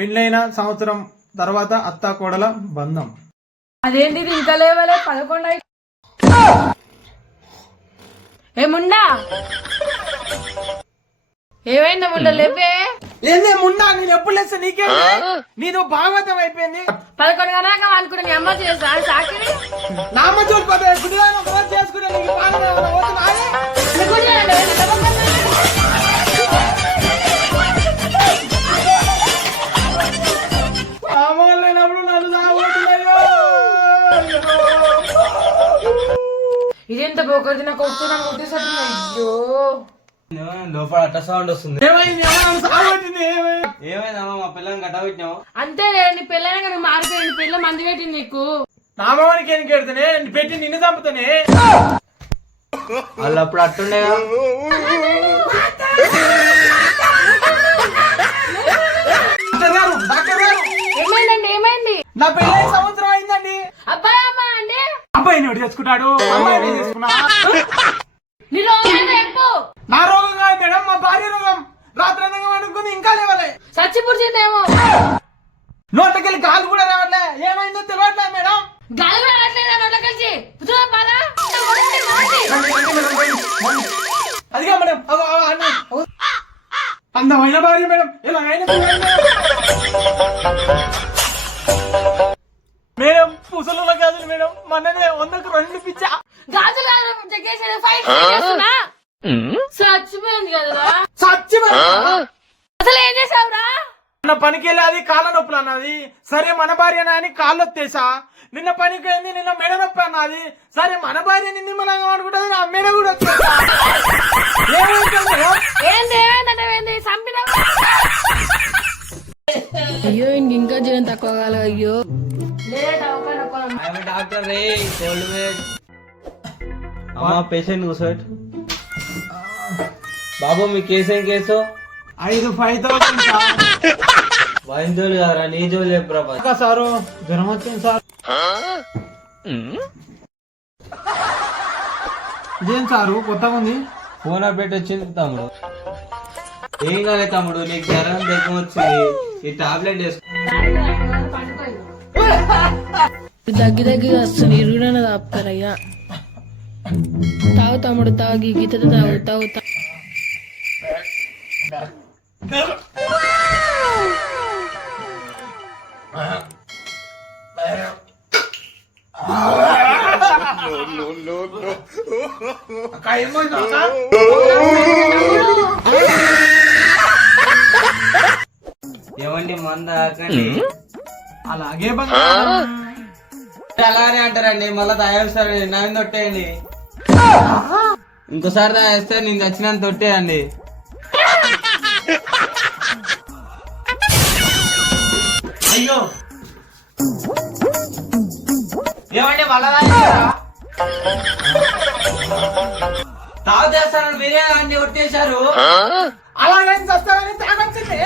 పెళ్ళైన సంవత్సరం తర్వాత అత్త కోడల బంధం. అదేంటి ఇంకా లేవలే 11 ఏముండా ఏమైందా ముండా లేపే ఏందే ముండా నేను ఎప్పుడు లేస్తా నీకే నీతో భాగవతం అయిపోయింది. 11 గంటలకు అనుకుంటా నీ అమ్మ చేస్తా సాకి నా అమ్మ చూడిపోతే గుడివారం ఒక రోజు చేసుకునే నీకు భాగవతం అవుతున్నాయే. సామాన్లు లేనప్పుడు నన్ను సాగుతున్నాయో. ఇదెంత పోకూడదు నాకు వస్తున్నాను కొట్టేసరికి అయ్యో లోపల అట్ట సౌండ్ వస్తుంది. ఏమైంది సాగుతుంది ఏమైందమ్మా మా పిల్లని గట్ట పెట్టినావు? అంతే నీ పిల్లనగా నువ్వు మారిపోయింది పిల్ల మంది పెట్టింది నీకు. నా మామకి ఏం కెడుతానే పెట్టి నిన్ను చంపుతానే. వాళ్ళు అప్పుడు అట్టుండేగా. ఏమైందండి ఏమైంది? నా పెళ్ళి సంవత్సరం అయిందండి. అబ్బాయి అమ్మా అండి అబ్బాయిని ఎవడు చేసుకుంటాడు? అమ్మాయిని చేసుకున్నా. నీ రోగం చెప్పు. నా రోగం కాదు మేడం, మా భార్య రోగం. రాత్రి అందంగా అనుకుంది ఇంకా లేవలే. చచ్చిపుడిచిందేమో. నోట్లకెళ్ళి గాలి కూడా రావట్లే. ఏమైందో తెలియట్లేదు మేడం. గాలి కూడా రావట్లేదా నోట్ల కలిసి అదిగా మేడం అందమైన భార్య మేడం. ఎలాగైనా మేడం పుసలు కాదు మేడం. మొన్ననే 100కు 2 పిచ్చా. గాజులు చచ్చిపోయింది కదరా. అసలు ఏం చేసావురా? నిన్న పనికి వెళ్ళి అది కాళ్ళ నొప్పులు అన్నది. సరే మన భార్యనా అని కాళ్ళు వచ్చేసా. నిన్న పనికి వెళ్ళి నిన్న మెడ నొప్పి అన్నది. సరే మన భార్య నిన్ను మనం అనుకుంటుంది, నా మెడ కూడా వచ్చేసా. అయ్యో ఇంకా జ్వరం తక్కువ కాల. అయ్యో డాక్టర్ రే అమ్మా పేషెంట్ కూర్చోట్. బాబు మీ కేసు ఏం కేసు? 5,000 వైన్ జోలు కారా నీ జోలు చెప్పరా సారు. జ్వరం వచ్చింది సార్. ఇదేం సారు కొత్తగా ఉంది? ఫోన్ అప్డేట్ వచ్చింది తమ్ముడు. ఏం కాలే తమ్ముడు, నీకు జ్వరం దగ్గర వచ్చింది. ఈ టాబ్లెట్ వేసుకో. దగ్గర వస్తుంది ఇరుగున తాపుతారయ్యా. తాగు తమ్ముడు తాగు గీతతో తాగు తాగు. ఏమండి మంద ఆకండి. అలాగే అలానే అంటారండి. మళ్ళా తాగేస్తారు. నన్ను తొట్టేయండి. ఇంకోసారి తాగేస్తే నేను వచ్చినంత తొట్టేయండి. అయ్యో ఏమండి మళ్ళా తాగు చేస్తారని మీరే అన్ని కొట్టేశారు. అలాగని వస్తారని తాగొచ్చింది.